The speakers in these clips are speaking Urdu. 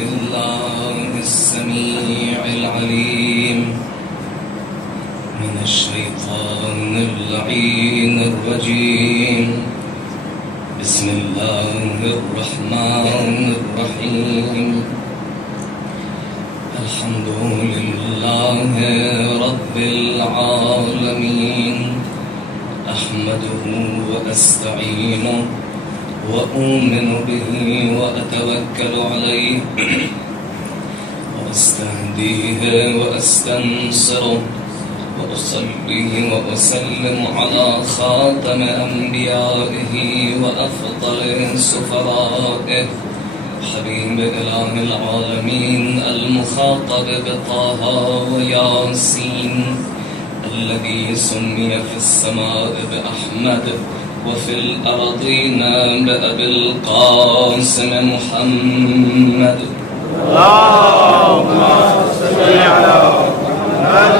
بالله السميع العليم من الشيطان اللعين الرجيم. بسم الله الرحمن الرحيم. الحمد لله رب العالمين. أحمده وأستعينه وأؤمن به وأتوكل عليه وأستهديه وأستنصره وأصلي وأسلم على خاتم أنبيائه وأفضل سفرائه حبيب إله العالمين المخاطب بطه وياسين الذي سمي في السماء بأحمد وفي الأرضين بأبي القاسم محمد. اللهم صل على محمد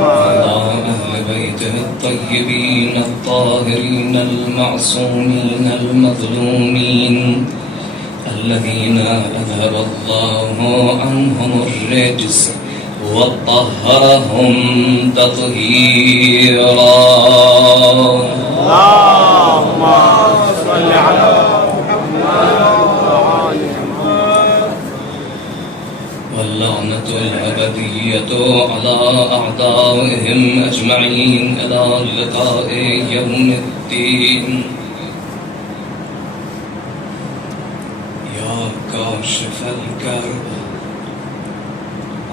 وعلى أهل بيته الطيبين الطاهرين المعصومين المظلومين الذين أذهب الله عنهم الرجس وطهرهم تطهيرا. اللهم صل على محمد وعلى محمد. واللعنة الأبدية على أعدائهم أجمعين إلى لقاء يوم الدين. يا كاشف الكرب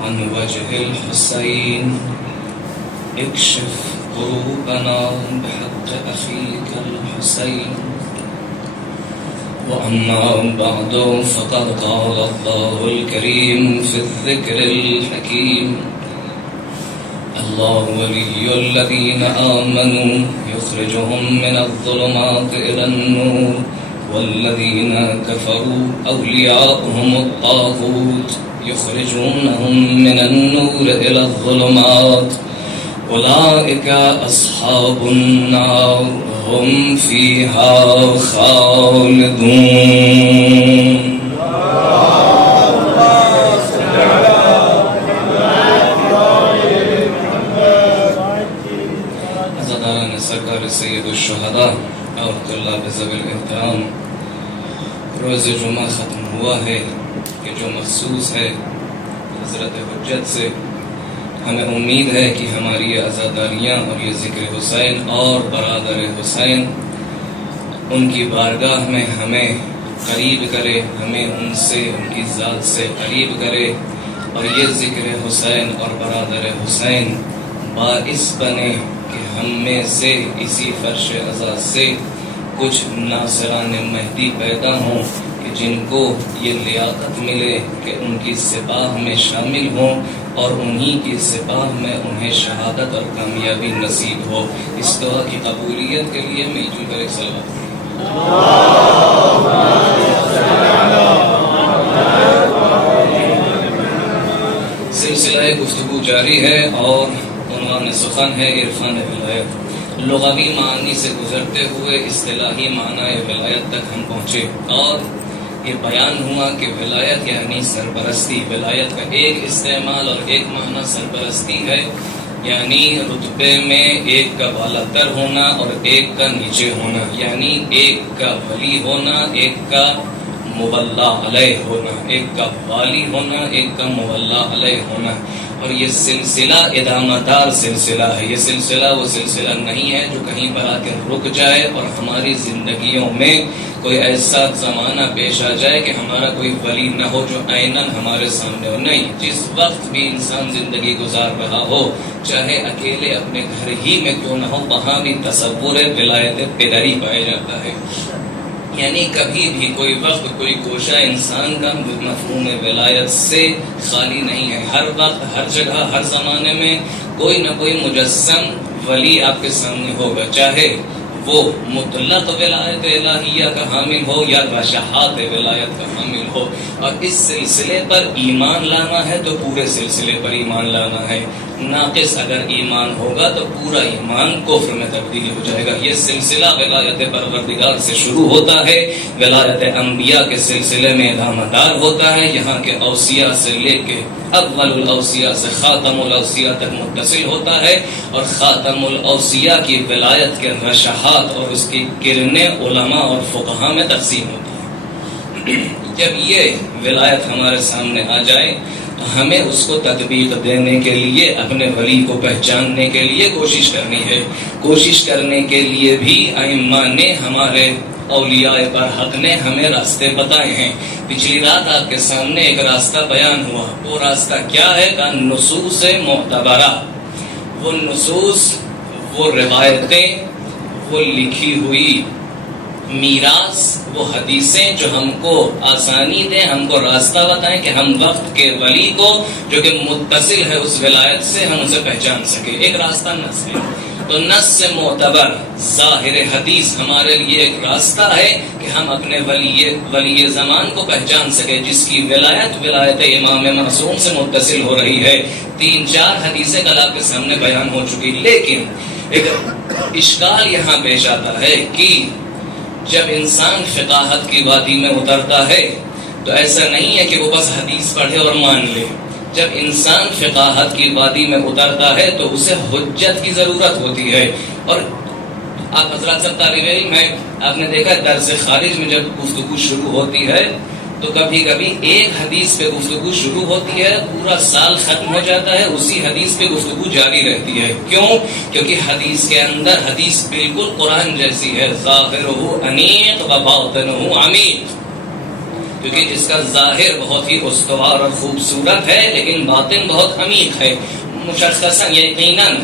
عن وجه الحسين اكشف قلوبنا بحق أخيك الحسين. وأما بعد فقد قال الله الكريم في الذكر الحكيم: الله ولي الذين آمنوا يخرجهم من الظلمات إلى النور والذين كفروا أولياؤهم الطاغوت يخرجونهم من النور إلى الظلمات أولئك أصحاب النار هم فيها خالدون. عزاداران سرکار سید الشہداء اور طلاب ذوی الاحترام، روز جمعہ ختم ہوا ہے کہ جو مخصوص ہے حضرت حجت سے. ہمیں امید ہے کہ ہماری یہ عزاداریاں اور یہ ذکر حسین اور برادر حسین ان کی بارگاہ میں ہمیں قریب کرے، ہمیں ان سے، ان کی ذات سے قریب کرے، اور یہ ذکر حسین اور برادر حسین باعث بنے کہ ہم میں سے اسی فرش عزا سے کچھ ناصران مہدی پیدا ہوں کہ جن کو یہ لیاقت ملے کہ ان کی سپاہ میں شامل ہوں اور انہی کی سپاہ میں انہیں شہادت اور کامیابی نصیب ہو. اس دعا کی قبولیت کے لیے مل جل کر ایک صلوات. سلسلہ گفتگو جاری ہے اور عنوان سخن ہے عرفان ولایت. لغوی معنی سے گزرتے ہوئے اصطلاحی معنی ولایت تک ہم پہنچے اور یہ بیان ہوا کہ ولایت یعنی سرپرستی. ولایت کا ایک استعمال اور ایک معنی سرپرستی ہے، یعنی رتبے میں ایک کا بالا تر ہونا اور ایک کا نیچے ہونا، یعنی ایک کا ولی ہونا، ایک کا مولا علیہ ہونا، ایک کا والی ہونا، ایک کا مولا علیہ ہونا. اور یہ سلسلہ ادامہ دار سلسلہ ہے. یہ سلسلہ وہ سلسلہ نہیں ہے جو کہیں پر آ کے رک جائے اور ہماری زندگیوں میں کوئی ایسا زمانہ پیش آ جائے کہ ہمارا کوئی ولی نہ ہو جو عیناً ہمارے سامنے ہو. نہیں، جس وقت بھی انسان زندگی گزار رہا ہو، چاہے اکیلے اپنے گھر ہی میں کیوں نہ ہو، وہاں بھی تصور ولایت پدری پایا جاتا ہے. یعنی کبھی بھی کوئی وقت کوئی گوشہ انسان کا مفہوم ولایت سے خالی نہیں ہے. ہر وقت، ہر جگہ، ہر زمانے میں کوئی نہ کوئی مجسم ولی آپ کے سامنے ہوگا، چاہے وہ مطلق ولایت الہیہ کا حامل ہو یا رشحات ولایت کا حامل ہو، اور اس سلسلے پر ایمان لانا ہے تو پورے سلسلے پر ایمان لانا ہے، ناقص اگر ایمان ہوگا تو پورا ایمان کفر میں تبدیل ہو جائے گا۔ یہ سلسلہ ولایت پروردگار سے شروع ہوتا ہے، ولایت انبیاء کے سلسلے میں ادامہ دار ہوتا ہے، یہاں کے اوصیاء سے لے کے اول الاوصیاء سے خاتم الاوصیاء تک متصل ہوتا ہے، اور خاتم الاوصیاء کی ولایت کے رشحات اور اس کی کرنیں علماء اور فقہاء میں تقسیم ہوتی ہیں۔ جب یہ ولایت ہمارے سامنے آ جائے تو ہمیں اس کو تطبیق دینے کے لیے، اپنے ولی کو پہچاننے کے لیے کوشش کرنی ہے۔ کوشش کرنے کے لیے بھی ائمہ نے، ہمارے اولیاء برحق نے ہمیں راستے بتائے ہیں۔ پچھلی رات آپ کے سامنے ایک راستہ بیان ہوا، وہ راستہ کیا ہے؟ کہ نصوص معتبرہ، وہ نصوص، وہ روایتیں، وہ لکھی ہوئی میراث، وہ حدیثیں جو ہم کو آسانی دیں، ہم کو راستہ بتائیں کہ ہم وقت کے ولی کو جو کہ متصل ہے اس ولایت سے، ہم اسے پہچان سکیں۔ ایک راستہ نص ہے، تو نص سے معتبر ظاہر حدیث ہمارے لیے ایک راستہ ہے کہ ہم اپنے ولی زمان کو پہچان سکیں، جس کی ولایت امام معصوم سے متصل ہو رہی ہے۔ 3-4 حدیثیں کل آپ کے سامنے بیان ہو چکی، لیکن ایک اشکال یہاں پیش آتا ہے کہ جب انسان فقاہت کی وادی میں اترتا ہے تو ایسا نہیں ہے کہ وہ بس حدیث پڑھے اور مان لے۔ جب انسان فقاہت کی وادی میں اترتا ہے تو اسے حجت کی ضرورت ہوتی ہے، اور آپ حضرات سب طالب علم ہیں، آپ نے دیکھا درس خارج میں جب گفتگو شروع ہوتی ہے تو کبھی کبھی ایک حدیث پہ گفتگو شروع ہوتی ہے، پورا سال ختم ہو جاتا ہے، اسی حدیث پہ گفتگو جاری رہتی ہے۔ کیوں؟ کیونکہ حدیث کے اندر حدیث بالکل قرآن جیسی ہے، ظاہرہ انیق و باطنہ عمیق، کیونکہ جس کا ظاہر بہت ہی استوار اور خوبصورت ہے لیکن باطن بہت عمیق ہے۔ مشخصاً یقیناً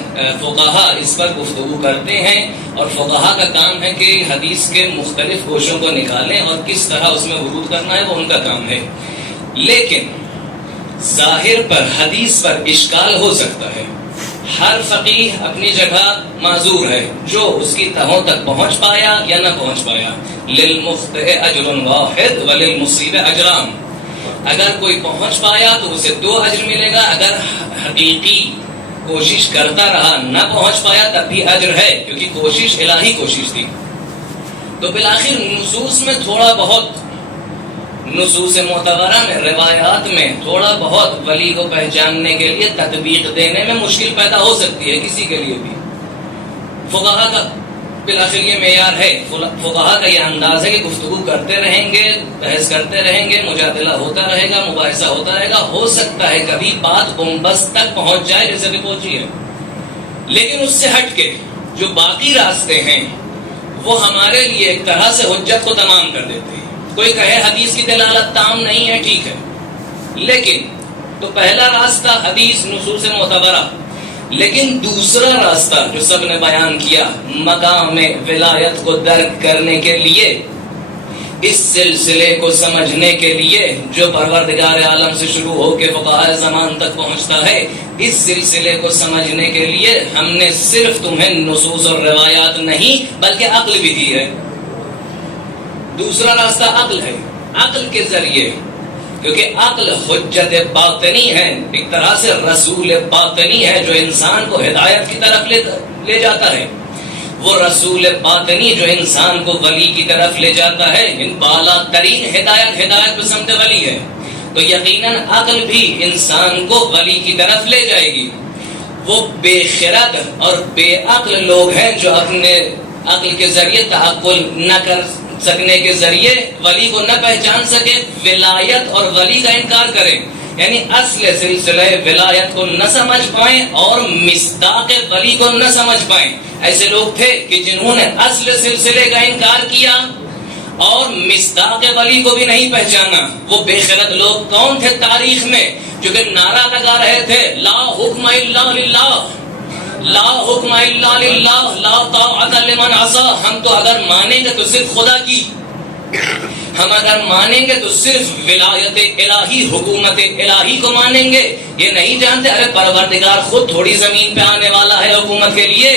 فقہا اس پر گفتگو کرتے ہیں، اور فقہا کا کام ہے کہ حدیث کے مختلف گوشوں کو نکالیں اور کس طرح اس میں ورود کرنا ہے، وہ ان کا کام ہے۔ لیکن ظاہر پر، حدیث پر اشکال ہو سکتا ہے۔ ہر فقیہ اپنی جگہ معذور ہے، جو اس کی تہوں تک پہنچ پایا یا نہ پہنچ پایا۔ للمخطئ اجر واحد وللمصیب اجران، اگر کوئی پہنچ پایا تو اسے 2 اجر ملے گا، اگر حقیقی کوشش کرتا رہا نہ پہنچ پایا تب بھی اجر ہے، کیونکہ کوشش الہی کوشش تھی۔ تو بالآخر نصوص میں تھوڑا بہت، نصوص معتبرہ میں، روایات میں تھوڑا بہت ولی کو پہچاننے کے لیے تطبیق دینے میں مشکل پیدا ہو سکتی ہے کسی کے لیے بھی۔ فقہا کا بالآخر یہ معیار ہے، فقہا کا یہ انداز ہے کہ گفتگو کرتے رہیں گے، بحث کرتے رہیں گے، مجادلہ ہوتا رہے گا، مباحثہ ہوتا رہے گا، ہو سکتا ہے کبھی بات بنبست تک پہنچ جائے جیسے بھی پہنچی ہے، لیکن اس سے ہٹ کے جو باقی راستے ہیں وہ ہمارے لیے ایک طرح سے حجت کو تمام کر دیتے ہیں۔ کوئی کہے حدیث کی دلالت تام نہیں ہے، ٹھیک ہے، لیکن تو پہلا راستہ حدیث، نصوص معتبرہ، لیکن دوسرا راستہ جو سب نے بیان کیا، مقام ولایت کو درک کرنے کے لیے، اس سلسلے کو سمجھنے کے لیے جو پروردگار عالم سے شروع ہو کے فقہائے زمان تک پہنچتا ہے، اس سلسلے کو سمجھنے کے لیے ہم نے صرف تمہیں نصوص اور روایات نہیں بلکہ عقل بھی دی ہے۔ دوسرا راستہ عقل ہے، عقل کے ذریعے، کیونکہ عقل حجت باطنی ہے، ایک طرح سے رسول باطنی ہے جو انسان کو ہدایت کی طرف لے جاتا ہے۔ وہ رسول باطنی جو انسان کو ولی کی طرف لے جاتا ہے، ان بالا ترین ہدایت پہ سمت ولی ہے، تو یقیناً عقل بھی انسان کو ولی کی طرف لے جائے گی۔ وہ بے خرد اور بے عقل لوگ ہیں جو اپنے عقل کے ذریعے تعقل نہ کر سکنے کے ذریعے ولی کو نہ پہچان سکے، ولایت اور ولی کا انکار کریں، یعنی اصل سلسلہ ولایت کو نہ سمجھ پائیں اور مصداق ولی کو نہ سمجھ پائیں۔ ایسے لوگ تھے کہ جنہوں نے اصل سلسلے کا انکار کیا اور مصداق ولی کو بھی نہیں پہچانا۔ وہ بے خرد لوگ کون تھے تاریخ میں؟ جو کہ نعرہ لگا رہے تھے لا حکم الا للہ، لا حکم الا للہ، لا طاعت لمن عصى۔ ہم تو اگر مانیں گے تو صرف خدا کی، ہم اگر مانیں گے تو صرف ولایت الہی، حکومت الہی کو مانیں گے۔ یہ نہیں جانتے ارے پروردگار خود تھوڑی زمین پہ آنے والا ہے حکومت کے لیے،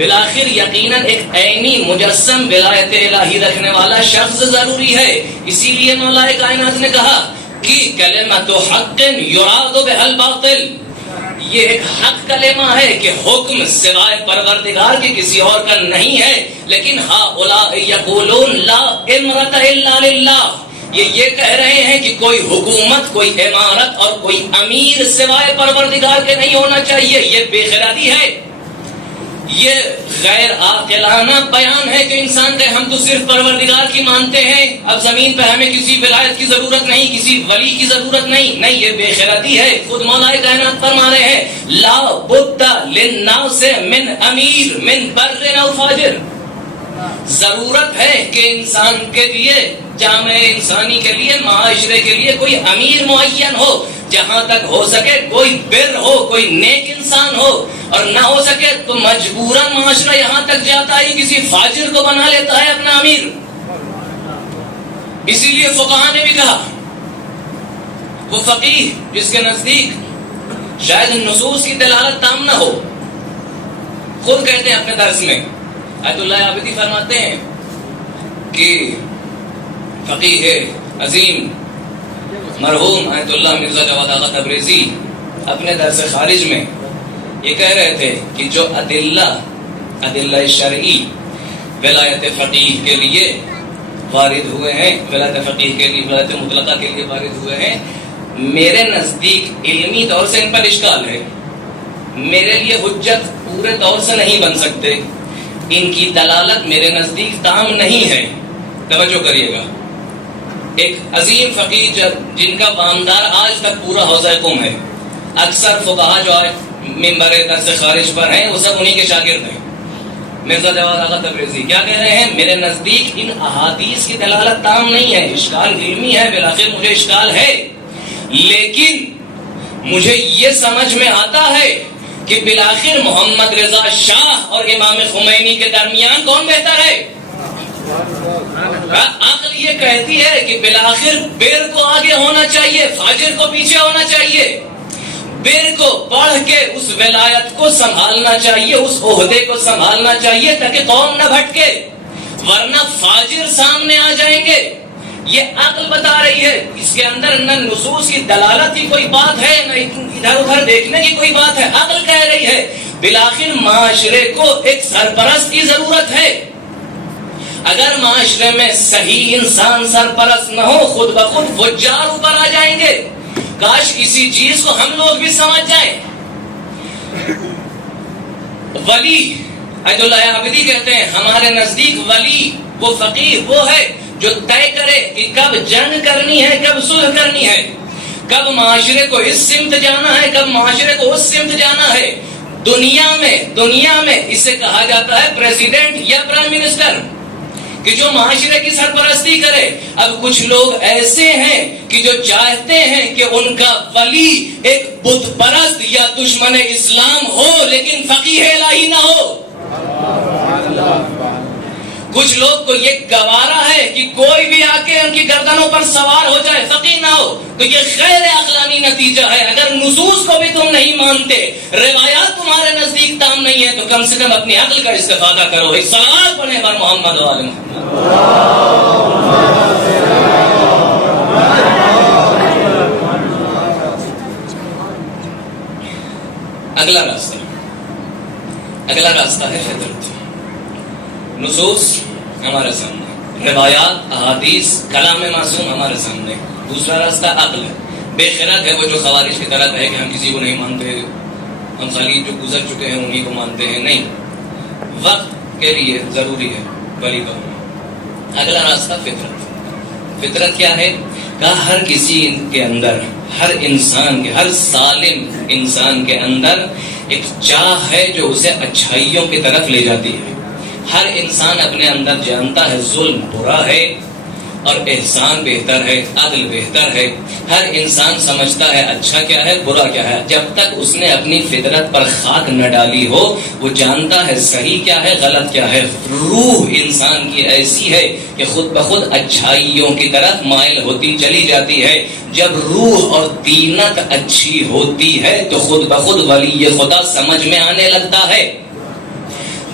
بالآخر یقیناً ایک عینی مجسم ولایت الہی رکھنے والا شخص ضروری ہے. اسی لیے مولا کائنات نے کہا کہ کلمۃ حق یراد بها الباطل، یہ ایک حق کلمہ ہے کہ حکم سوائے پروردگار کے کسی اور کا نہیں ہے. لیکن ہؤلاء یقولون لا امرۃ الا للہ، یہ کہہ رہے ہیں کہ کوئی حکومت، کوئی امارت اور کوئی امیر سوائے پروردگار کے نہیں ہونا چاہیے. یہ بے خردی ہے، یہ غیر عاقلانہ بیان ہے کہ انسان کہ ہم تو صرف پروردگار کی مانتے ہیں، اب زمین پہ ہمیں کسی ولایت کی ضرورت نہیں، کسی ولی کی ضرورت نہیں. نہیں، یہ بے خردی ہے. خود مولا کائنات فرما رہے ہیں لا بد للناس من امیر من بر او فاجر، ضرورت ہے کہ انسان کے لیے، جامع انسانی کے لیے، معاشرے کے لیے کوئی امیر معین ہو. جہاں تک ہو سکے کوئی بر ہو، کوئی نیک انسان ہو، اور نہ ہو سکے تو مجبوراً معاشرہ یہاں تک جاتا ہے کسی فاجر کو بنا لیتا ہے اپنا امیر. اسی لیے فقہاء نے بھی کہا، وہ فقیہ جس کے نزدیک شاید نصوص کی دلالت تام نہ ہو، خود کہتے ہیں اپنے درس میں، آیت اللہ عابدی فرماتے ہیں کہ فقیہ عظیم مرحوم آیت اللہ مرزا جواد آغا تبریزی اپنے درس خارج میں یہ کہہ رہے تھے کہ جو ادلہ شرعی ولایت فقیہ کے لیے وارد ہوئے ہیں، ولایت فقیہ کے لیے، ولایت مطلقہ کے لیے وارد ہوئے ہیں، میرے نزدیک علمی طور سے ان پر اشکال ہے، میرے لیے حجت پورے طور سے نہیں بن سکتے، ان کی دلالت میرے نزدیک تام نہیں ہے. توجہ کریے گا، ایک عظیم فقیہ جن کا وامدار آج تک پورا حوزہ قم ہے، اکثر فقہا جو آج ممبر درس خارج پر ہیں وہ سب انہی کے شاگرد ہیں. مرزا جواد آغا تبریزی کیا کہہ رہے ہیں؟ میرے نزدیک ان احادیث کی دلالت تام نہیں ہے، اشکال علمی ہے، بالآخر مجھے اشکال ہے، لیکن مجھے یہ سمجھ میں آتا ہے کہ بالآخر محمد رضا شاہ اور امام خمینی کے درمیان کون بہتر ہے؟ عقل یہ کہتی ہے کہ بالآخر بیر کو آگے ہونا چاہیے، فاجر کو پیچھے ہونا چاہیے. بیر کو پڑھ کے اس ولایت کو سنبھالنا چاہیے، اس عہدے کو سنبھالنا چاہیے تاکہ قوم نہ بھٹکے، ورنہ فاجر سامنے آ جائیں گے. یہ عقل بتا رہی ہے، اس کے اندر نہ نصوص کی دلالت کی کوئی بات ہے، نہ ادھر ادھر دیکھنے کی کوئی بات ہے. عقل کہہ رہی ہے بالآخر معاشرے کو ایک سرپرست کی ضرورت ہے. اگر معاشرے میں صحیح انسان سرپرست نہ ہو، خود بخود فجار اوپر آ جائیں گے. کاش اسی چیز کو ہم لوگ بھی سمجھ جائیں. ولی آیت اللہ عابدی کہتے ہیں ہمارے نزدیک ولی وہ فقیہ وہ ہے جو طے کرے کہ کب جنگ کرنی ہے، کب صلح کرنی ہے، کب معاشرے کو اس سمت جانا ہے، کب معاشرے کو اس سمت جانا ہے. دنیا میں اسے کہا جاتا ہے پریزیڈنٹ یا پرائم منسٹر، کہ جو معاشرے کی سرپرستی کرے. اب کچھ لوگ ایسے ہیں کہ جو چاہتے ہیں کہ ان کا ولی ایک بت پرست یا دشمن اسلام ہو لیکن فقیہ الہی نہ ہو. کچھ لوگ کو یہ گوارا ہے کہ کوئی بھی آ کے ان کی گردنوں پر سوار ہو جائے، فقیہ نہ ہو. تو یہ غیر عقلانی نتیجہ ہے. اگر نصوص کو بھی تم نہیں مانتے، روایات تمہارے نزدیک تام نہیں ہے، تو کم سے کم اپنی عقل کا استفادہ کرو. صلوات پڑھیں بر محمد و آل محمد. اگلا راستہ ہے فطرت. نصوص ہمارے سامنے، روایات، احادیث، کلام معصوم ہمارے سامنے. دوسرا راستہ عقل ہے. بے خرد ہے وہ جو خوارج کی طرح ہے کہ ہم کسی کو نہیں مانتے، ہم خالی جو گزر چکے ہیں انہی کو مانتے ہیں. نہیں، وقت کے لیے ضروری ہے ولی کا ہونا. اگلا راستہ فطرت. فطرت کیا ہے؟ کہا ہر کسی کے اندر، ہر انسان کے، ہر سالم انسان کے اندر ایک چاہ ہے جو اسے اچھائیوں کی طرف لے جاتی ہے. ہر انسان اپنے اندر جانتا ہے ظلم برا ہے اور احسان بہتر ہے، عدل بہتر ہے. ہر انسان سمجھتا ہے اچھا کیا ہے، برا کیا ہے. جب تک اس نے اپنی فطرت پر خاک نہ ڈالی ہو وہ جانتا ہے صحیح کیا ہے، غلط کیا ہے. روح انسان کی ایسی ہے کہ خود بخود اچھائیوں کی طرف مائل ہوتی چلی جاتی ہے. جب روح اور دینت اچھی ہوتی ہے تو خود بخود ولی خدا سمجھ میں آنے لگتا ہے.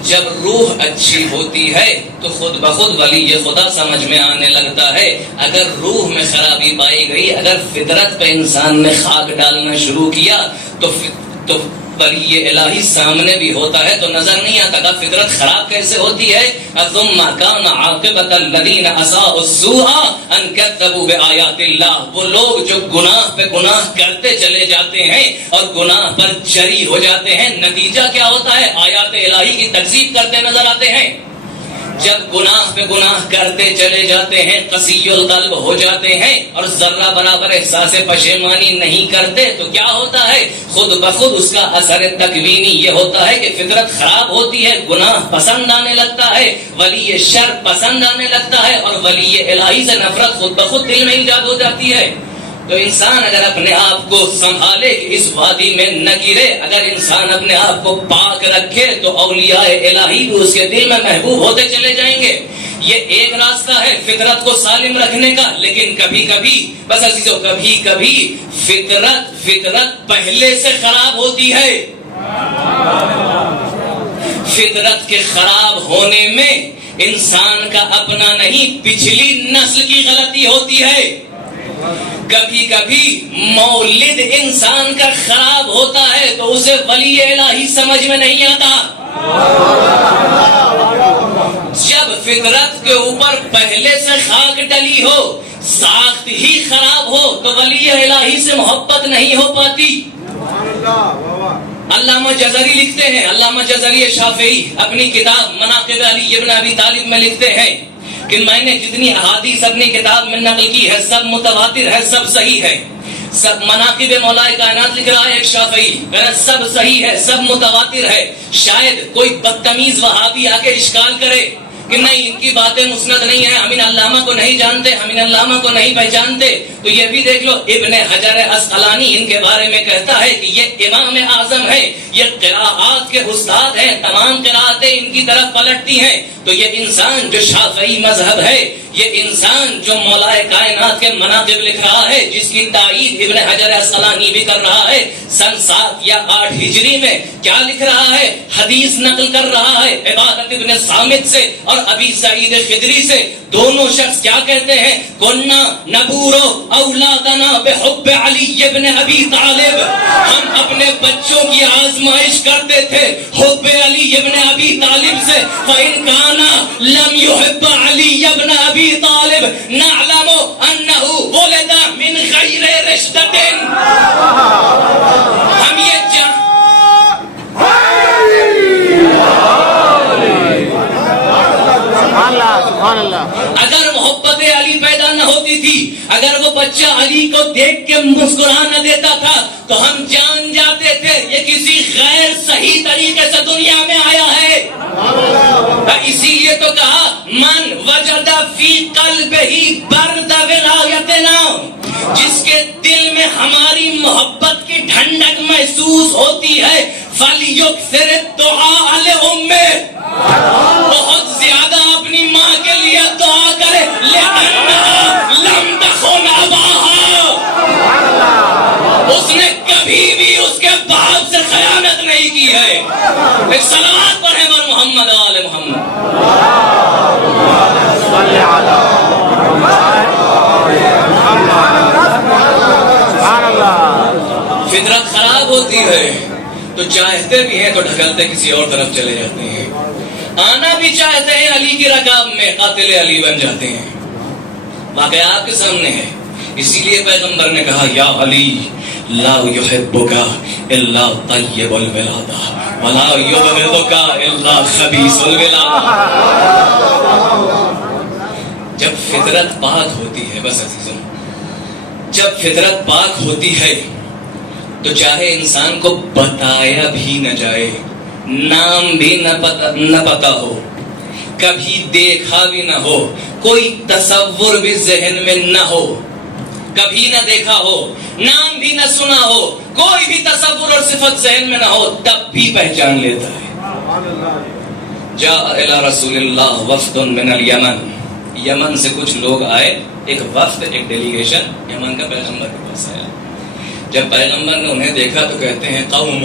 جب روح اچھی ہوتی ہے تو خود بخود ولی خدا سمجھ میں آنے لگتا ہے. اگر روح میں خرابی پائی گئی، اگر فطرت پہ انسان نے خاک ڈالنا شروع کیا تو ولی الہی سامنے بھی ہوتا ہے تو نظر نہیں آتا کہ فطرت خراب کیسے ہوتی ہے. ثم كان عاقبۃ الذین اساءوا السوء ان كذبوا بآیات اللہ. وہ لوگ جو گناہ پہ گناہ کرتے چلے جاتے ہیں اور گناہ پر جری ہو جاتے ہیں، نتیجہ کیا ہوتا ہے؟ آیات الہی کی تکذیب کرتے نظر آتے ہیں. جب گناہ پہ گناہ کرتے چلے جاتے ہیں، قسی القلب ہو جاتے ہیں اور ذرہ برابر احساس پشیمانی نہیں کرتے تو کیا ہوتا ہے؟ خود بخود اس کا اثر تکوینی یہ ہوتا ہے کہ فطرت خراب ہوتی ہے، گناہ پسند آنے لگتا ہے، ولی شر پسند آنے لگتا ہے اور ولی الہی سے نفرت خود بخود دل میں ایجاد ہو جاتی ہے. تو انسان اگر اپنے آپ کو سنبھالے کہ اس وادی میں نہ گرے، اگر انسان اپنے آپ کو پاک رکھے تو اولیاء الہی بھی اس کے دل میں محبوب ہوتے چلے جائیں گے. یہ ایک راستہ ہے فطرت کو سالم رکھنے کا. لیکن کبھی کبھی، بس عزیزو، کبھی کبھی فطرت پہلے سے خراب ہوتی ہے. فطرت کے خراب ہونے میں انسان کا اپنا نہیں، پچھلی نسل کی غلطی ہوتی ہے. کبھی کبھی مولد انسان کا خراب ہوتا ہے تو اسے ولی الہی سمجھ میں نہیں آتا. جب فطرت کے اوپر پہلے سے خاک ڈلی ہو، ساخت ہی خراب ہو تو ولی الہی سے محبت نہیں ہو پاتی. علامہ جزری لکھتے ہیں، علامہ جزری شافعی اپنی کتاب مناقب علی ابن ابی طالب میں لکھتے ہیں کہ میں نے جتنی احادیث اپنی کتاب میں نقل کی ہے سب متواتر ہے، سب صحیح ہے. سب مناقب مولا کائنات لکھ رہا ہے ایک شافعی، سب صحیح ہے، سب متواتر ہے. شاید کوئی بدتمیز وہابی آ کے اشکال کرے کہ نہیں ان کی باتیں مسند نہیں ہیں، ہم ان علامہ کو نہیں جانتے، ہم ان علامہ کو نہیں پہچانتے. تو یہ بھی دیکھ لو، ابن حجر عسقلانی ان کے بارے میں کہتا ہے کہ یہ امام اعظم ہے، یہ قراءات کے استاد ہیں، تمام قراءتیں ان کی طرف پلٹتی ہیں. تو یہ انسان جو شافعی مذہب ہے، یہ انسان جو مولا کائنات کے مناقب لکھ رہا ہے، جس کی تائید ابن حجر عسقلانی بھی کر رہا ہے، سن 7 یا 8 ہجری میں کیا لکھ رہا ہے؟ حدیث نقل کر رہا ہے عبادت ابن صامت سے اور ابی سعید خدری سے. دونوں شخص کیا کہتے ہیں؟ کنا نبورو اولادنا بحب علی ابن ابی طالب. ہم اپنے بچوں کی آزمائش کرتے تھے حب علی ابن ابی طالب سے. فإن كان لم يحب علي ابن ابي طالب نعلم انه ولد من غير رشدة. ہم یہ اگر محبت علی پیدا نہ ہوتی تھی، اگر وہ بچہ علی کو دیکھ کے مسکرا نہ دیتا تھا تو ہم جان جاتے تھے یہ کسی غیر صحیح طریقے سے دنیا میں آیا ہے. اسی لیے تو کہا من وجد فی قلبہ برد ولایتنا، جس کے دل میں ہماری محبت کی ٹھنڈک محسوس ہوتی ہے، فلیکثر الدعاء لأمہ، بہت زیادہ اپنی ماں کے لیے دعا کرے، لأنہا لم تخن اباہا، اس نے کبھی بھی اس کے باپ سے خیانت نہیں کی ہے. ایک صلوات پڑھے بر محمد و آل محمد. فطرت خراب ہوتی ہے تو چاہتے بھی ہیں تو ڈھکلتے کسی اور طرف چلے جاتے ہیں. آنا بھی چاہتے ہیں علی کی رکاب میں، قاتل علی بن جاتے ہیں. واقعہ آپ کے سامنے ہے. اسی لیے پیغمبر نے کہا یا علی لا يحبك الا طیب الولادہ ولا یبغضك الا خبیث الولادہ. جب فطرت پاک ہوتی ہے، بس عزیزوں، جب فطرت پاک ہوتی ہے تو چاہے انسان کو بتایا بھی نہ جائے، نام بھی نہ پتا ہو، کبھی دیکھا بھی نہ ہو، کوئی تصور بھی ذہن میں نہ ہو، کبھی نہ دیکھا ہو، نام بھی نہ سنا ہو، کوئی بھی تصور اور صفت ذہن میں نہ ہو، تب بھی پہچان لیتا ہے. جاء الی رسول اللہ وفد من الیمن، یمن سے کچھ لوگ آئے، ایک وفد، ایک ڈیلیگیشن یمن کا پیغمبر کے پاس آیا. جب پیغمبر نے انہیں دیکھا تو کہتے ہیں قوم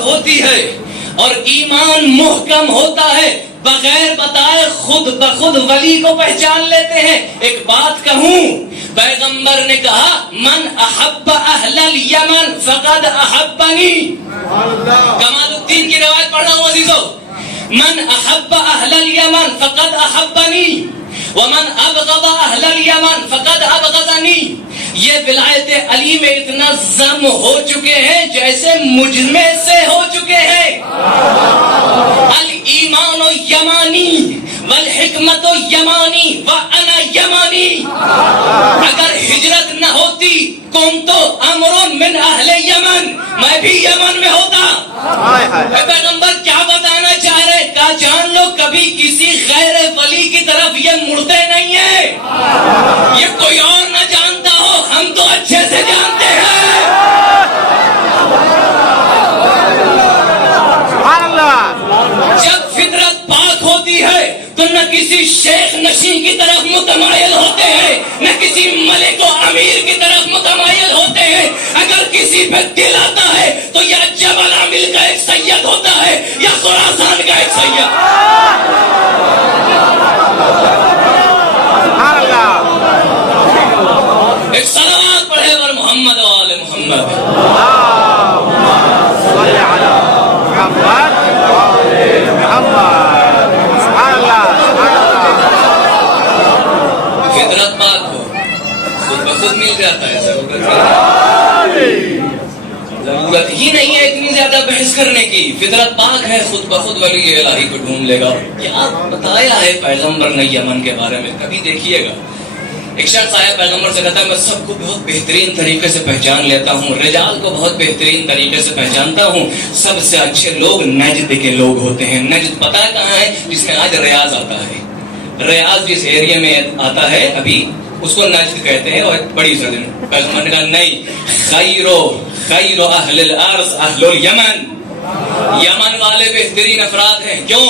ہوتی ہے اور ایمان محکم ہوتا ہے، بغیر بتائے خود بخود ولی کو پہچان لیتے ہیں۔ ایک بات کہوں، پیغمبر نے کہا من احب اہل الیمن فقد احبنی۔ کمال الدین کی روایت پڑھ رہا ہوں عزیزو، من احب اہل الیمن فقد احبنی ومن ابغض اہل الیمن فقد ابغضنی۔ یہ ولایت علی میں اتنا ضم ہو چکے ہیں جیسے مجمع سے ہو چکے ہیں۔ الایمان یمانی والحکمت یمانی وانا یمانی۔ اگر ہجرت نہ ہوتی کنت امر من اہل یمن، میں بھی یمن میں ہوتا۔ پیغمبر کیا بتانا چاہ رہے؟ کہا جان لو کبھی کسی غیر ولی کی طرف یہ مڑتے نہیں ہیں۔ یہ کوئی اور نہ جانتا ہو، ہم تو اچھے سے جانتے ہیں۔ جب فطرت پاک ہوتی ہے تو نہ کسی شیخ نشین کی طرف متمائل ہوتے ہیں، نہ کسی ملک و امیر کی طرف متمائل ہوتے ہیں۔ اگر کسی پہ دل آتا ہے تو یا جبل عامل کا ایک سید ہوتا ہے یا خراسان کا ایک سید۔ ایک صلوات پڑھے اور محمد و آل محمد۔ فطرت پاک ہو خود بخود مل جاتا ہے، ضرورت ہی نہیں ہے اتنی زیادہ بحث کرنے کی۔ فطرت پاک ہے، خود بخود ولی الہی کو ڈھونڈ لے گا۔ کیا بتایا ہے پیغمبر نے یمن کے بارے میں، کبھی دیکھیے گا۔ ایک شخص آیا پیغمبر سے کہتا ہے میں سب کو بہت بہترین طریقے سے پہچان لیتا ہوں، رجال کو بہت بہترین طریقے سے پہچانتا ہوں، سب سے اچھے لوگ نجد کے لوگ ہوتے ہیں۔ نجد پتہ ہے کہاں ہے؟ جس میں آج ریاض آتا ہے۔ ریاض جس ایریا میں آتا ہے ابھی اس کو نجد کہتے ہیں، اور بڑی سرزمین۔ پیغمبر نے کہا نہیں، خیر اہل الارض اہل الیمن، یمن والے بہترین افراد ہیں۔ کیوں؟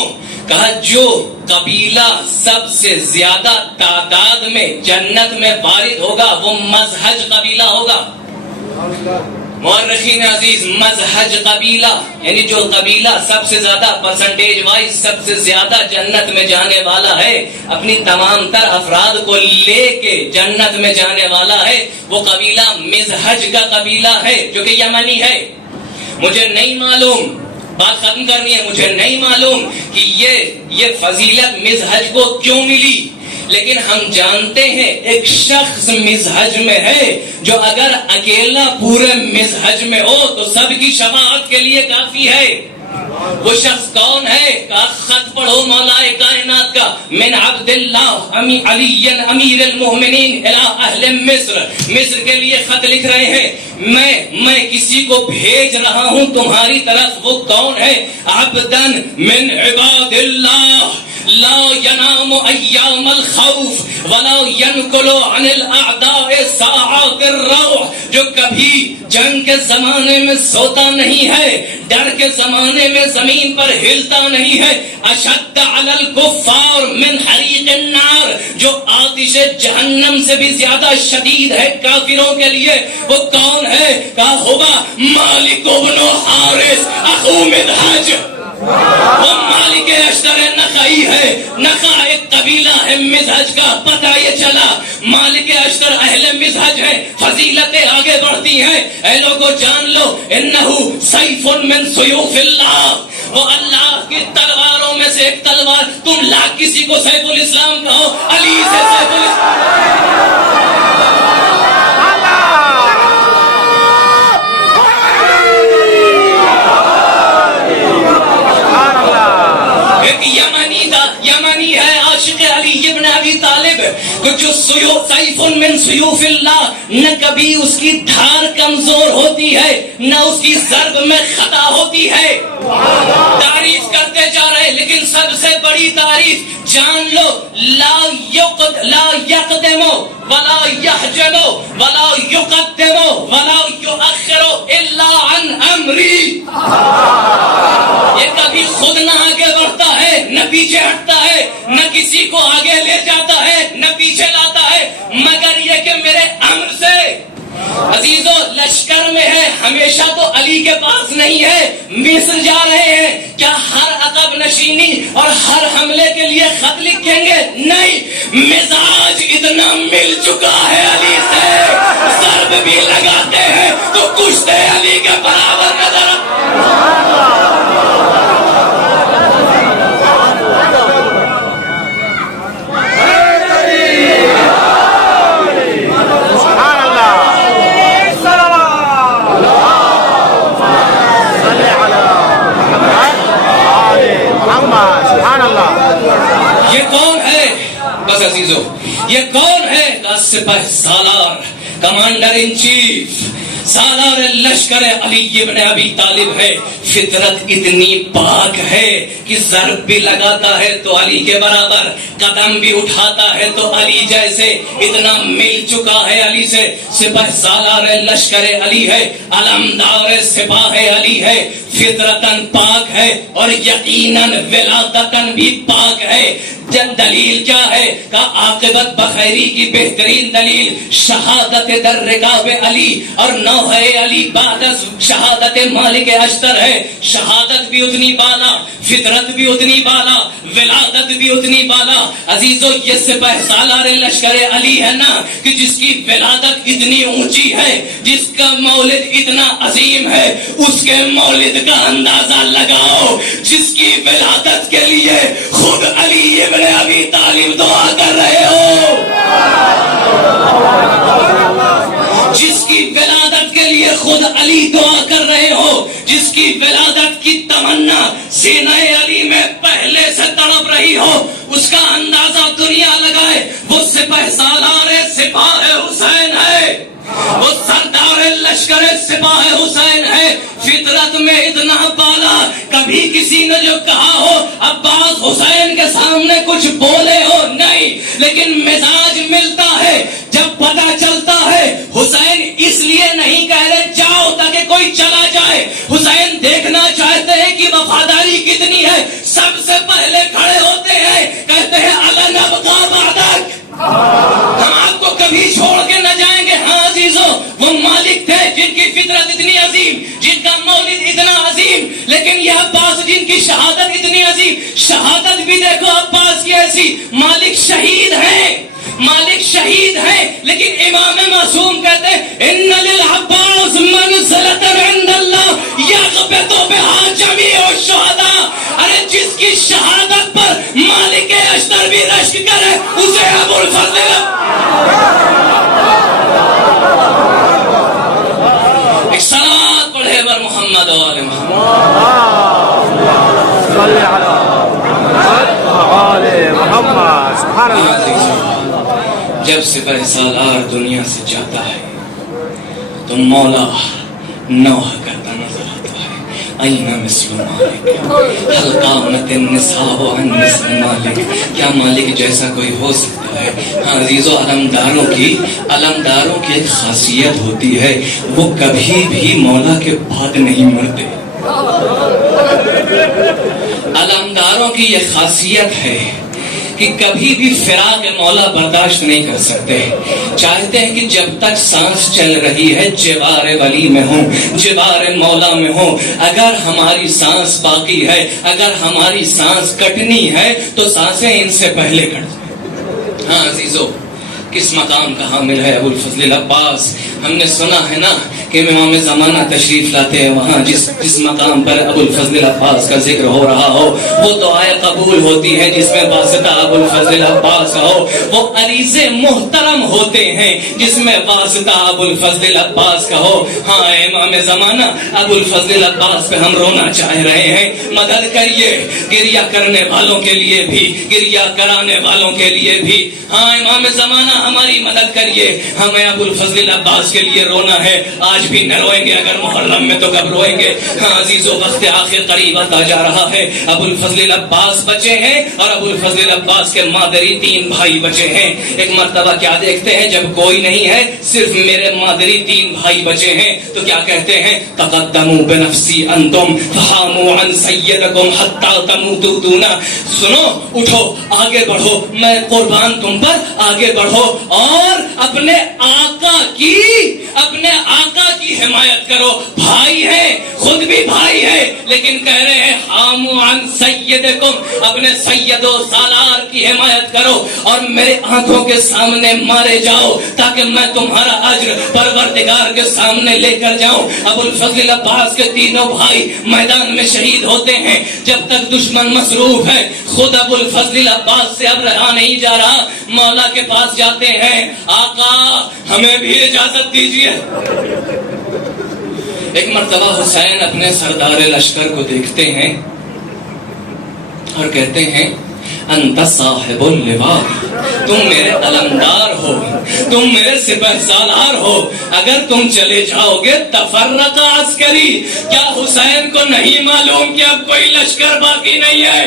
کہا جو قبیلہ سب سے زیادہ تعداد میں جنت میں وارد ہوگا وہ مزہج قبیلہ ہوگا۔ مورخین عزیز، مزہج قبیلہ یعنی جو قبیلہ سب سے زیادہ پرسنٹیج وائز سب سے زیادہ جنت میں جانے والا ہے، اپنی تمام تر افراد کو لے کے جنت میں جانے والا ہے، وہ قبیلہ مزہج کا قبیلہ ہے جو کہ یمنی ہے۔ مجھے نہیں معلوم، بات ختم کرنی ہے، مجھے نہیں معلوم کہ یہ فضیلت مزہج کو کیوں ملی، لیکن ہم جانتے ہیں ایک شخص مزہج میں ہے جو اگر اکیلا پورے مزہج میں ہو تو سب کی شفاعت کے لیے کافی ہے۔ وہ شخص کون ہے؟ کہا خط پڑھو مولا کائنات کا، من عبداللہ علی امیر المومنین الی اہل مصر۔ مصر کے لیے خط لکھ رہے ہیں، میں کسی کو بھیج رہا ہوں تمہاری طرف۔ وہ کون ہے؟ عبدن من عباد اللہ لا ینام ایام الخوف ولا ینقل عن الاعداء ساعات الروح، جو کبھی جنگ کے زمانے میں سوتا نہیں ہے، ڈر کے زمانے میں زمین پر ہلتا نہیں ہے۔ اشد علی الکفار من حریق النار، جو آتش جہنم سے بھی زیادہ شدید ہے کافروں کے لیے۔ وہ کون ہے؟ کہا ہوگا مالک بن حارث اخو مدحج۔ وہ مالک اشتر نخعی ہے، نخع ایک قبیلہ ہے مزہج کا۔ پتہ یہ چلا مالک اشتر اہل مزہج ہے، فضیلتیں آگے بڑھتی ہیں۔ اے لوگوں جان لو انہو سیف من سیوف اللہ، وہ اللہ کی تلواروں میں سے ایک تلوار۔ تم لاکھ کسی کو سیف الاسلام کہو، علی سے سیف الاسلام۔ یمنی ہے عاشق علی ابن ابی طالب، جو سیف من سیوف اللہ، نہ کبھی اس کی دھار کمزور ہوتی ہے نہ اس کی ضرب میں خطا ہوتی ہے۔ تعریف کرتے کرتے جا رہے، لیکن سب سے بڑی تعریف جان لو، لا یقدمو ولا یحجمو ولا یقدمو ولا یؤخرو الا عن امری. یہ کبھی خود نہ آگے بڑھتا ہے نہ پیچھے ہٹتا ہے، نہ کسی کو آگے لے جاتا ہے نہ پیچھے لاتا ہے، مگر یہ کہ میرے امر سے. عزیزو لشکر میں ہے، ہمیشہ تو علی کے پاس نہیں ہے. مصر جا رہے ہیں، کیا ہر عقب نشینی اور ہر حملے کے لیے خط لکھیں گے؟ نہیں، مزاج اتنا مل چکا ہے علی سے، ضرب بھی لگاتے ہیں تو کشتے علی کے برابر نظر. یہ کون ہے؟ بس عزیزو، یہ کون ہے؟ سپہ سالار، کمانڈر ان چیف، سالار لشکر علی ابن ابی طالب ہے. فطرت اتنی پاک ہے کہ ضرب بھی لگاتا ہے تو علی کے برابر، قدم بھی اٹھاتا ہے تو علی جیسے، اتنا مل چکا ہے علی سے. سپہ سالار لشکر علی ہے، علمدار سپاہ علی ہے، فطرتاً پاک ہے اور یقیناً ولادتاً بھی پاک ہے. دلیل کیا ہے؟ کہ عاقبت بخیری کی بہترین دلیل شہادت در رکاب علی اور نوحہ علی بعد از شہادت مالک اشتر ہے. شہادت بھی اتنی بالا، فطرت بھی اتنی بالا، ولادت بھی اتنی بالا. عزیزو یہ سپہ سالار لشکر علی ہے نا، کہ جس کی ولادت اتنی اونچی ہے، جس کا مولد اتنا عظیم ہے، اس کے مولد کا اندازہ لگاؤ. جس کی ولادت کے لیے خود علی ابن ابی طالب دعا کر رہے ہو، جس کی ولادت کے لیے خود علی دعا کر رہے ہو، جس کی ولادت کی تمنا سینہ علی میں پہلے سے تڑپ رہی ہو، اس کا اندازہ دنیا لگائے. وہ سپہ سالار سپاہ حسین ہے، وہ سردار لشکر سپاہ حسین ہے. فطرت میں اتنا بالا، کبھی کسی نے جو کہا ہو عباس حسین کے سامنے کچھ بولے ہو؟ نہیں، لیکن مزاج ملتا ہے. جب پتہ چلتا ہے حسین اس لیے نہیں کہہ رہے جاؤ تاکہ کوئی چلا جائے، حسین دیکھنا چاہتے ہیں کہ وفاداری کتنی ہے. سب سے پہلے کھڑے ہوتے ہیں، کہتے ہیں الا نبقى بعدک، ہم آپ کو کبھی چھوڑ کے نہ جائیں گے. ہاں عزیزو، وہ مالک تھے جن کی فطرت اتنی عظیم، جن کا مولد اتنا عظیم، لیکن یہ عباس جن کی شہادت اتنی عظیم. شہادت بھی دیکھو عباس کی ایسی. مالک شہید ہیں، مالک شہید ہیں، لیکن امام معصوم کہتے ہیں ان للعباس منزلۃ عند اللہ یغبط بها جمیع الشہداء. ارے جس کی شہادت پر مالک اشتر بھی رشک کرے اسے ابو الفضل. ایک صلوات پڑھے بر محمد و آل محمد. جب سپہ سالار دنیا سے جاتا ہے تو مولا نوح کرتا نظر آتا ہے. اینا مثل مالک حل قامت النساء عن مثل مالک. کیا مالک جیسا کوئی ہو سکتا ہے؟ ہاں عزیزو، علمداروں کی ایک خاصیت ہوتی ہے، وہ کبھی بھی مولا کے بعد نہیں مرتے. علمداروں کی یہ خاصیت ہے کہ کبھی بھی فراق مولا برداشت نہیں کر سکتے. چاہتے ہیں کہ جب تک سانس چل رہی ہے جوار ولی میں ہوں، جوار مولا میں ہوں. اگر ہماری سانس باقی ہے، اگر ہماری سانس کٹنی ہے تو سانسیں ان سے پہلے کٹ جائیں. ہاں عزیزو، کس مقام کا حامل ہے ابو الفضل عباس؟ ہم نے سنا ہے نا کہ امام زمانہ تشریف لاتے ہیں، وہاں جس مقام پر ابو الفضل عباس کا ذکر ہو رہا ہو وہ دعائیں قبول ہوتی ہیں جس میں واسطہ ابو الفضل عباس کا ہو. وہ عریضے محترم ہوتے ہیں جس میں واسطہ ابو الفضل عباس کا ہو. ہاں امام زمانہ ابو الفضل عباس پہ ہم رونا چاہ رہے ہیں، مدد کریے گریہ کرنے والوں کے لیے بھی، گریہ کرانے والوں کے لیے بھی. ہاں امام زمانہ ہماری مدد کریے. ہمیں ابو الفضل عباس کے لیے رونا ہے, آج بھی نہ روئیں گے, اگر محرم میں تو کب روئیں گے. ہاں عزیزو, وقت آخر قریب آتا جا رہا ہے. ابو الفضل عباس بچے ہیں اور ابو الفضل عباس کے مادری 3 بھائی بچے ہیں. ایک مرتبہ کیا دیکھتے ہیں, جب کوئی نہیں ہے, صرف میرے مادری 3 بھائی بچے ہیں, تو کیا کہتے ہیں, تقدموا بنفسی انتم فحاموا عن سیدکم حتی تموتوا دونا. سنو, اٹھو, آگے بڑھو, میں قربان تم پر, آگے بڑھو اور اپنے آقا کی حمایت کرو. بھائی ہیں, خود بھی بھائی ہے, لیکن کہہ رہے ہیں حاموا عن سیدکم, اپنے سید و سالار کی حمایت کرو اور میرے آنکھوں کے سامنے مارے جاؤ تاکہ میں تمہارا اجر پروردگار کے سامنے لے کر جاؤں. ابو الفضل عباس کے 3 بھائی میدان میں شہید ہوتے ہیں. جب تک دشمن مصروف ہے, خود ابو الفضل عباس سے اب رہا نہیں جا رہا, مولا کے پاس جاتے ہیں, آقا ہمیں بھی اجازت دیجیے. ایک مرتبہ حسین اپنے سردار لشکر کو دیکھتے ہیں اور کہتے ہیں, انت صاحب اللواء, تم میرے علمدار ہو, تم میرے سپہ سالار ہو, اگر تم چلے جاؤ گے تفرق عسکری. کیا حسین کو نہیں معلوم کہ اب کوئی لشکر باقی نہیں ہے؟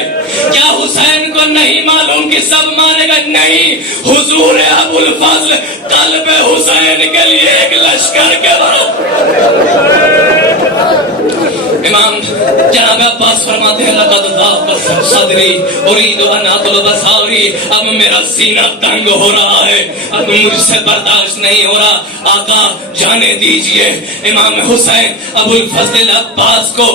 کیا حسین کو نہیں معلوم کہ سب مارے گا؟ نہیں, حضور ابو الفضل قلب حسین کے لیے ایک لشکر کے برابر. امام جناب عباس فرماتے ہیں, لقد ضاق صدری اريد ان اطلب ثاری, اب میرا سینہ تنگ ہو رہا ہے, اب مجھ سے برداشت نہیں ہو رہا, آقا جانے دیجئے. امام حسین ابو الفضل عباس کو,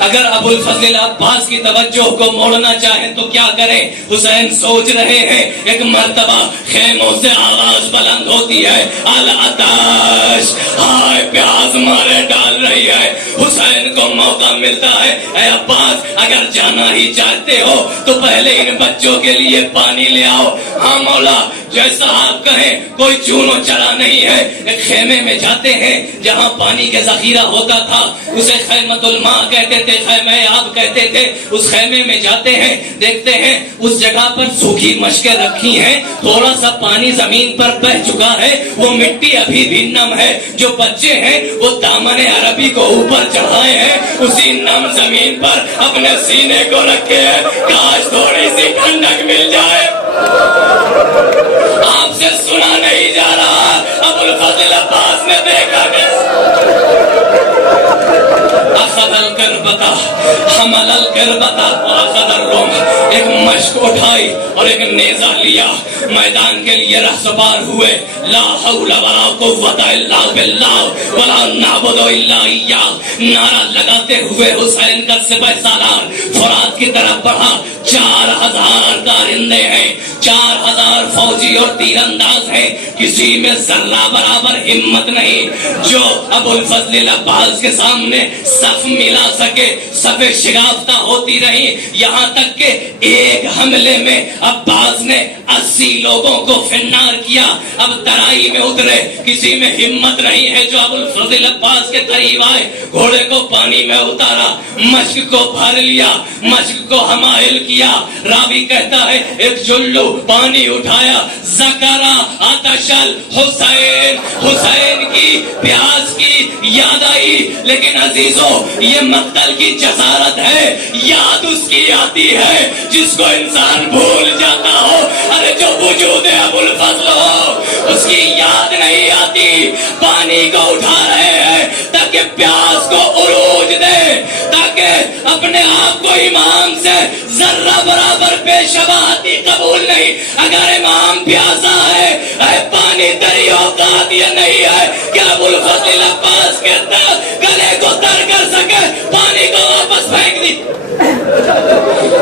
اگر ابو الفضل عباس کی توجہ کو موڑنا چاہیں تو کیا کریں؟ حسین سوچ رہے ہیں. ایک مرتبہ خیموں سے آواز بلند ہوتی ہے, العطش, ہائے پیاس مارے ڈال رہی ہے. حسین کو موقع ملتا ہے, اے عباس اگر جانا ہی چاہتے ہو تو پہلے ان بچوں کے لیے پانی لے آؤ. ہاں مولا, جیسا آپ کہیں, کوئی چونو چلا نہیں ہے. ایک خیمے میں جاتے ہیں جہاں پانی کے ذخیرہ ہوتا تھا, اسے خیمۃ الماء کہتے تھے, خیمہ آب کہتے تھے. اس خیمے میں جاتے ہیں, دیکھتے ہیں اس جگہ پر سوکھی مشکیں رکھی ہیں, تھوڑا سا پانی زمین پر بہ چکا ہے, وہ مٹی ابھی بھی نم ہے. جو بچے ہیں وہ دامن عربی کو اوپر چڑھائے ہیں, اسی نم زمین پر اپنے سینے کو رکھے ہیں, کاش تھوڑی سی ٹھنڈک مل جائے. آپ سے سنا نہیں جا رہا, ابو الفضل عباس نے دیکھا کہ اخذ القربۃ حمل القربۃ واخذ الرمح, ایک مشک اٹھائی اور ایک نیزہ لیا, میدان کے لیے رہسپار ہوئے. لا حول ولا قوت الا باللہ ولا نعبد الا ایہ, نعرہ لگاتے ہوئے حسین کا سپہ سالار فرات کی طرف بڑھا. 4000 کارندے ہیں, 4000 فوجی اور تیر انداز ہیں, کسی میں ذرہ برابر ہمت نہیں جو ابو الفضل عباس کے سامنے صف ملا سکے. صف شگافتہ ہوتی رہی, یہاں تک کہ ایک حملے میں عباس نے 80 لوگوں کو فنار کیا. اب ترائی میں اترے, کسی میں ہمت نہیں ہے جو ابو الفضل عباس کے قریب آئے. گھوڑے کو پانی میں اتارا, مشک کو بھر لیا, مشک کو حمائل کیا. راوی کہتا ہے ایک جلو پانی اٹھایا, زکرا آتشل حسین, حسین کی پیاس کی یاد آئی. لیکن عزیزو, یہ مقتل کی جسارت ہے, یاد اس کی آتی ہے جس کو انسان بھول جاتا ہو. ارے جو وجود ابو الفضل ہو اس کی یاد نہیں آتی. پانی کو اٹھا رہے ہیں تاکہ پیاس کو عروج دے, تاکہ اپنے آپ کو امام سے ذرہ برابر بے شباہتی قبول نہیں. اگر امام پیاسا ہے, اے پانی تری اوقات یہ نہیں ہے کہ ابو الفضل عباس کے گلے کو تر کر سکے, پانی کو واپس پھینک دی.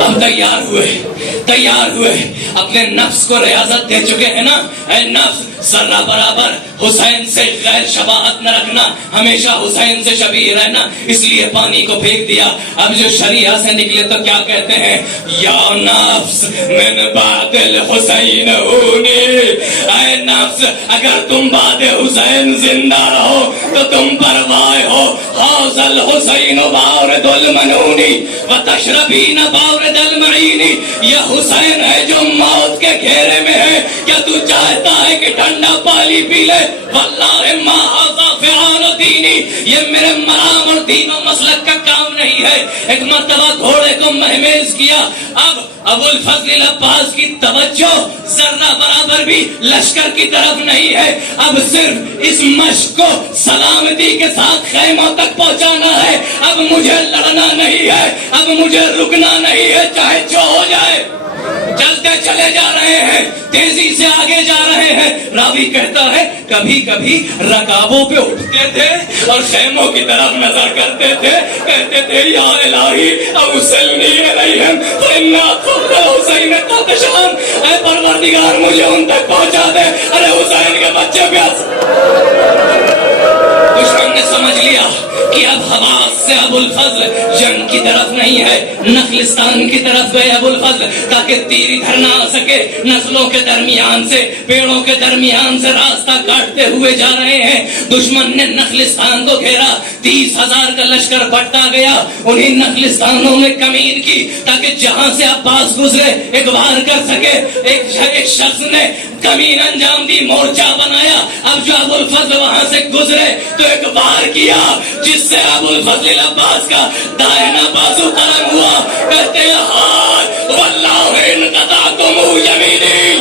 اب تیار ہوئے, اپنے نفس کو ریاضت دے چکے ہیں نا. اے نفس, ذرہ برابر حسین سے غیر شباہت نہ رکھنا, ہمیشہ حسین سے شبیہ رہنا, اس لیے پانی کو پھینک دیا. اب جو شریعہ سے نکلے تو کیا کہتے ہیں, یا نفس من بعد الحسین ہونی, اے نفس اگر تم بعد حسین زندہ رہو تو تم پروائے ہو. حوض الحسین باورد المنونی وتشربین باورد المعینی، یہ حسین ہے جو موت کے گھیرے میں ہے. کیا تو چاہتا ہے کہ ٹھنڈا پانی پی لے؟ واللہ ما ھذا فعال دینی، یہ میرے مرام اور دین و مسلک کا کام نہیں ہے. ایک مرتبہ گھوڑے کو مہمیز کیا. اب ابو الفضل عباس کی توجہ ذرہ برابر بھی لشکر کی طرف نہیں ہے. اب صرف اس مشق کو سلامتی کے ساتھ خیموں تک پہنچانا ہے. اب مجھے لڑنا نہیں ہے، اب مجھے رکنا نہیں ہے، چاہے جو ہو جائے. چلتے چلے جا رہے ہیں، تیزی سے آگے جا رہے ہیں. راوی کہتا ہے کبھی کبھی رکابوں پہ اٹھتے تھے اور خیموں کی طرف نظر کرتے تھے، کہتے تھے یا الہی اوصلنی الیہم فإن قتل حسین قد شان، اے پروردگار مجھے ان تک پہنچا دے. ارے حسین کے بچے پیاس. دشمن نے سمجھ لیا کہ اب حواس سے ابو الفضل جنگ کی طرف نہیں ہے، نخلستان کی طرف گئے ابو الفضل تاکہ تیر ادھر نہ آ سکے. نسلوں کے درمیان سے، پیڑوں کے درمیان سے راستہ کاٹتے ہوئے جا رہے ہیں. دشمن نے نخلستان کو گھیرا، 30,000 کا لشکر بٹتا گیا انہیں نخلستانوں میں کمین کی تاکہ جہاں سے عباس گزرے ایک وار کر سکے. ایک شخص نے کمین انجام دی، مورچہ بنایا. اب جو ابو الفضل وہاں سے گزرے تو ایک وار کیا جس سے ابو الفضل عباس کا دائنا بازو قلم ہوا. کہتے ہیں ہائے واللہ ان قطعتم یمینی،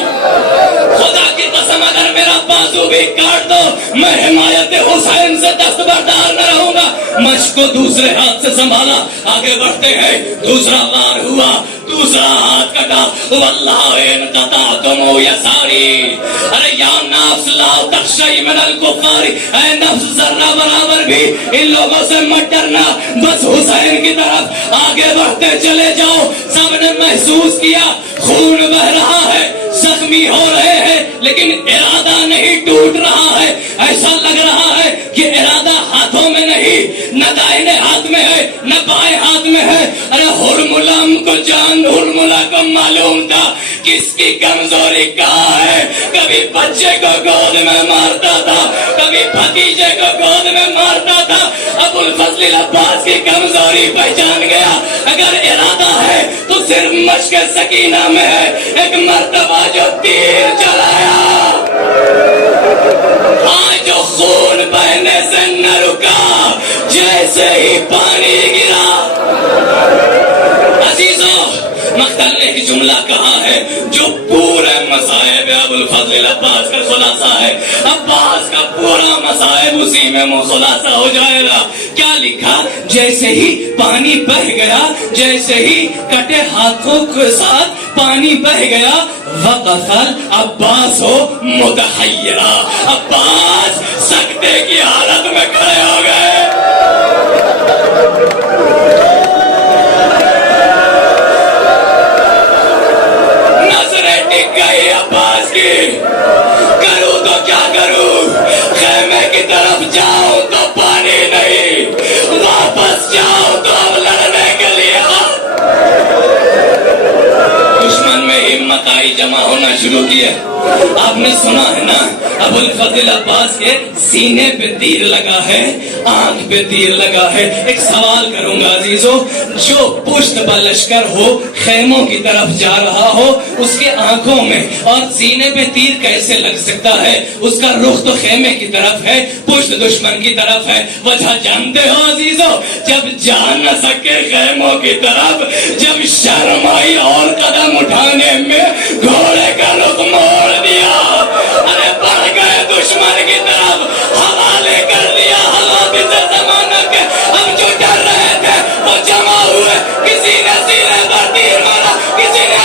خدا کی قسم اگر میرا بازو بھی کاٹ دو میں حمایت حسین سے دستبردار نہ رہوں گا. مشق کو دوسرے ہاتھ سے سنبھالا، آگے بڑھتے ہیں. دوسرا وار ہوا، دوسرا ہاتھ کٹا. واللہ ان قطعتم یساری، ارے یا نفس لا تخشی من الکفار، اے نفس ذرہ برابر بھی ان لوگوں سے مت ڈرنا، بس حسین کی طرف آگے بڑھتے چلے جاؤ. سب نے محسوس کیا خون بہ رہا ہے، زخمی ہو رہے ہیں، لیکن ارادہ نہیں ٹوٹ رہا ہے. ایسا لگ رہا ہے کہ ارادہ ہاتھوں میں نہیں، نہ دائنے ہاتھ میں ہے نہ بائیں ہاتھ میں ہے. ارے ہرملا کو جان، ہرملا کو معلوم تھا کس کی کمزوری کہاں ہے. کبھی بچے کو گود میں مارتا تھا، کبھی بھتیجے کو گود میں مارتا تھا. ابو الفضل عباس کی کمزوری پہچان گیا. اگر ارادہ ہے تو صرف مشق سکینہ میں ہے. ایک مرتبہ جو تیر چلایا، آج جو خون بہنے سے نہ رکا، جیسے ہی پانی گرا. عزیزوں، مقتل نے ایک جملہ کہا ہے جو پورے مصائب ابو الفضل عباس کا خلاصہ ہے. عباس کا پورا مصائب اسی میں خلاصہ ہو جائے گا. کیا لکھا؟ جیسے ہی پانی بہ گیا، جیسے ہی کٹے ہاتھوں کے ساتھ پانی بہ گیا، وقفل عباس ہو متحیرہ، عباس سکتے کی حالت میں کھڑے ہو گئے. نظریں ٹک گئی عباس کی، کروں تو کیا کروں؟ خیمے کی طرف جاؤں تو پانی نہیں، واپس جاؤں تو اب لڑنے کے لیے. دشمن میں ہمت آئی، جمع ہونا شروع کیے. آپ نے سنا ہے نا ابو الفضل عباس کے سینے پہ تیر لگا ہے، آنکھ پہ تیر لگا ہے. ایک سوال کروں گا عزیزو، جو پشت بلشکر ہو، خیموں کی طرف جا رہا ہو، اس کے آنکھوں میں اور سینے پہ تیر کیسے لگ سکتا ہے؟ اس کا رخ تو خیمے کی طرف ہے، پشت دشمن کی طرف ہے. وجہ جانتے ہو عزیزو؟ جب جا نہ سکے خیموں کی طرف، جب شرم آئی اور قدم اٹھانے میں گھوڑے کا رخ موڑ دیا، ارے بڑھ گئے دشمن کی طرف، حوالے کر دیا حوادث زمانہ کے. ہم جو ڈر رہے تھے وہ جمع ہوئے، کسی نے سینے پر تیر مارا، کسی نے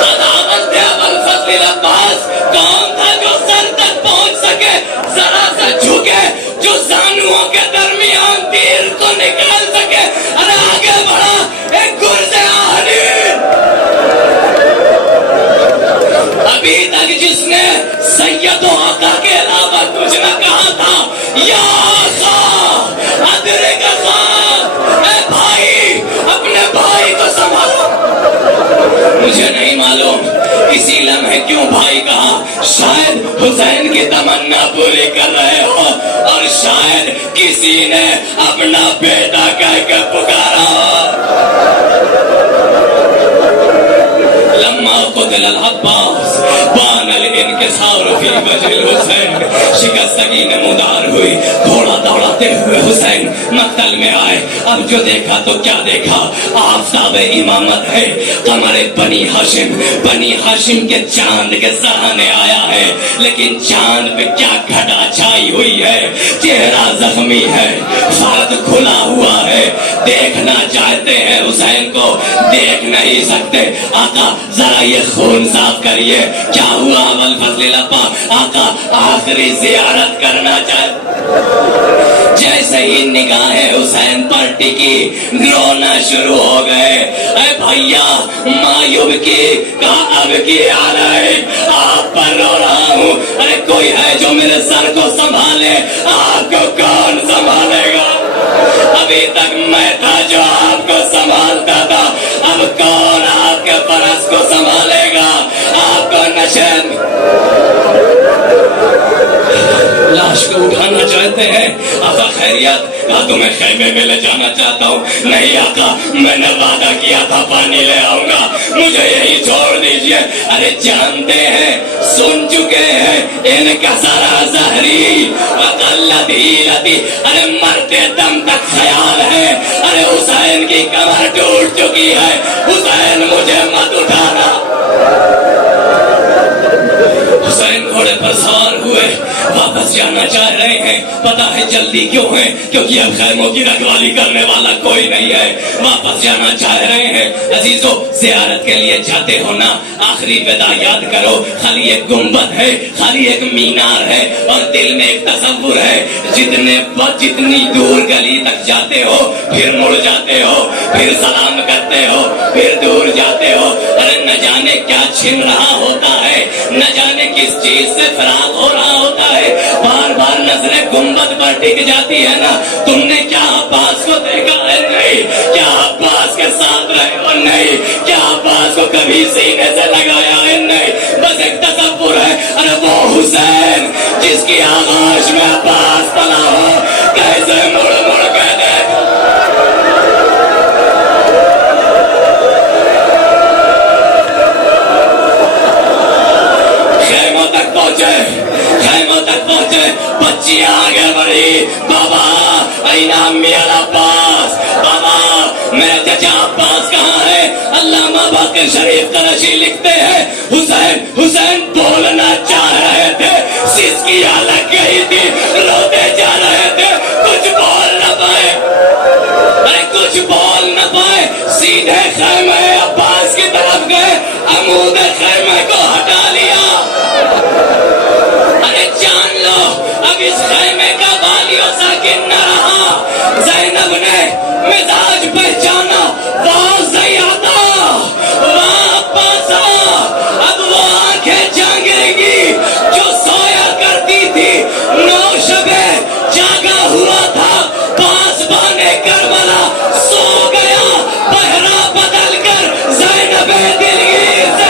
عداوت تھے. ابو الفضل عباس کون تھا جو سر تک پہنچ سکے، ذرا سا جھکے، جو زانوؤں کے درمیان تیر کو نکال سکے. ارے آگے بڑھا ایک گرز آہنی. ابھی تک جس نے سید و آقا کے علاوہ کچھ نہ کہا تھا، یا آقا ادرک خان، اے بھائی اپنے بھائی کو سنبھالو. مجھے نہیں معلوم اسی لمحے کیوں بھائی کہا؟ شاید حسین کی تمنا پوری کر رہے ہو، اور شاید کسی نے اپنا بیٹا کہہ کے پکارا ہو۔ لما قتل العباس بان الانکسار فی وجہ الحسین، شکستگی نمودار ہوئی، گھوڑا دوڑاتے ہوئے حسین مقتل میں آئے۔ اب جو دیکھا تو کیا دیکھا؟ آفتاب امامت ہے، قمر بنی ہاشم کے چاند کے سرانے آیا ہے، لیکن چاند پہ کیا گھٹا چھائی ہوئی ہے، چہرہ زخمی ہے، فرد کھلا ہوا ہے، دیکھنا چاہتے ہیں حسین کو، دیکھ نہیں سکتے۔ آقا ذرا یہ خون صاف کریے، کیا ہوا ابوالفضل لپا؟ آقا آخری زیارت کرنا چاہتے، جیسے ہی نگاہیں حسین پر ٹکی رونا شروع ہو گئے۔ اے بھیا مایوب کی کہا اب کی آ رہے، آپ پر رو رہا ہوں، ارے کوئی ہے جو میرے سر کو سنبھالے؟ آپ کو کون سنبھالے گا؟ ابھی تک میں تھا جو آپ کو سنبھالتا تھا، اب کون آپ کے فرس کو سنبھالے گا؟ آپ کو نشین لاش کو اٹھانا چاہتے ہیں۔ آقا خیریت؟ کہا تمہیں خیمے میں لے جانا چاہتا ہوں۔ نہیں آقا، میں نے وعدہ کیا تھا پانی لے آؤں گا، مجھے یہی چھوڑ دیجئے۔ ارے جانتے ہیں، سن چکے ہیں، ان کا سارا زہری وقلتی، ارے مرتے دم تک خیال ہے، ارے حسین کی کمر ٹوٹ چکی ہے، حسین مجھے مت اٹھانا۔ حسین گھوڑے پر سوار ہوئے، واپس جانا چاہ رہے ہیں۔ پتا ہے جلدی کیوں ہے؟ کیونکہ اب خیموں کی رکھوالی کرنے والا کوئی نہیں ہے، واپس جانا چاہ رہے ہیں۔ عزیزو زیارت کے لیے جاتے ہو نا، آخری ودا یاد کرو، خالی ایک گنبد ہے، خالی ایک مینار ہے، اور دل میں ایک تصور ہے، جتنی دور گلی تک جاتے ہو پھر مڑ جاتے ہو، پھر سلام کرتے ہو، پھر دور جاتے ہو۔ ارے نہ جانے کیا چھن رہا ہوتا ہے، نہ جانے کس چیز سے فراغ ہو رہا ہوتا ہے، بار بار نظریں گنبد پر ٹک جاتی ہے نا۔ تم نے کیا عباس کو دیکھا ہے؟ نہیں۔ کیا عباس کے ساتھ رہے ہو؟ نہیں۔ کیا عباس کو کبھی سینے سے لگایا ہے؟ نہیں۔ بس ایک تصور ہے، ارے وہ حسین جس کی آغاش میں عباس پلا ہو، کیسے مڑ مڑ کے دیکھ۔ خیموں تک پہنچے، بچی آگے بڑھی، بابا این امی العباس، بابا میرے چچا عباس کہاں ہے؟ علامہ باقر شریف قرشی لکھتے ہیں حسین بولنا چاہ رہے تھے، سسکیاں لگ گئی تھی، روتے جا رہے تھے، کچھ بول نہ پائے، ارے کچھ بول نہ پائے، سیدھے خیمہ عباس کی طرف گئے، عمود خیمہ کو ہٹا لیا۔ ارے جان لو اب اس خیمے کا والی و ساکن نہ رہا۔ زینب نے مزاج پہچانا، واہ زیادہ، واہ عباسا، اب وہ آنکھیں جاگے گی جو سویا کرتی تھی، نو شبے جاگا ہوا تھا، پاس بانے کربلا سو گیا، پہرا بدل کر زینب دلگیر سے۔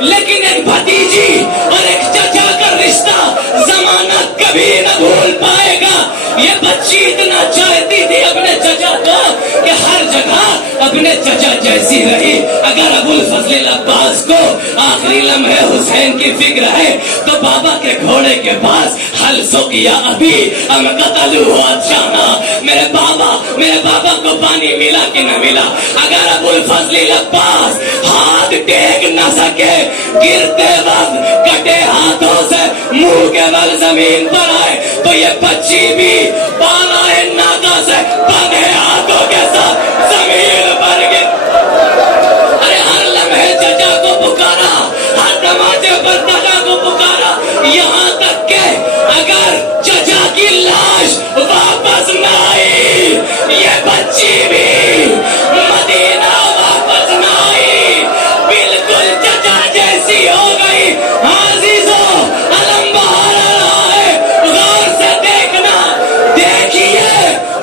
لیکن ایک بھتیجی اور ایک چچا کا رشتہ زمانہ کبھی نہ بھول پائے گا۔ یہ بچی اتنا چاہتی تھی اپنے چچا کو کہ ہر جگہ اپنے چچا جیسی رہی۔ اگر ابوالفضل عباس کو آخری لمحے حسین کی فکر ہے تو بابا کے گھوڑے کے پاس حل سقیا ابھی ام قتلوہ اتشانا، میرے بابا کو پانی ملا کہ نہ ملا؟ اگر ابوالفضل عباس ہاتھ ٹیک نہ سکے، گرتے وقت کٹے ہاتھوں سے منہ کے بل زمین پر آئے، تو یہ بچی بھی بالائے ناکا سے بندھے ہاتھوں کے ساتھ زمین پر گر۔ ارے ہر لمحے چچا کو پکارا، ہر دروازے پر چچا کو پکارا، یہاں تک کہ اگر چچا کی لاش واپس نہ آئی، یہ بچی بھی مدینہ واپس نہ آئی، بالکل چچا جیسی ہو گئی۔ عزیزو علم بہار رہا ہے، غور سے دیکھنا، دیکھیے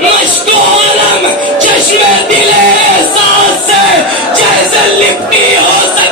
مشک و علم جتنی ہو سکے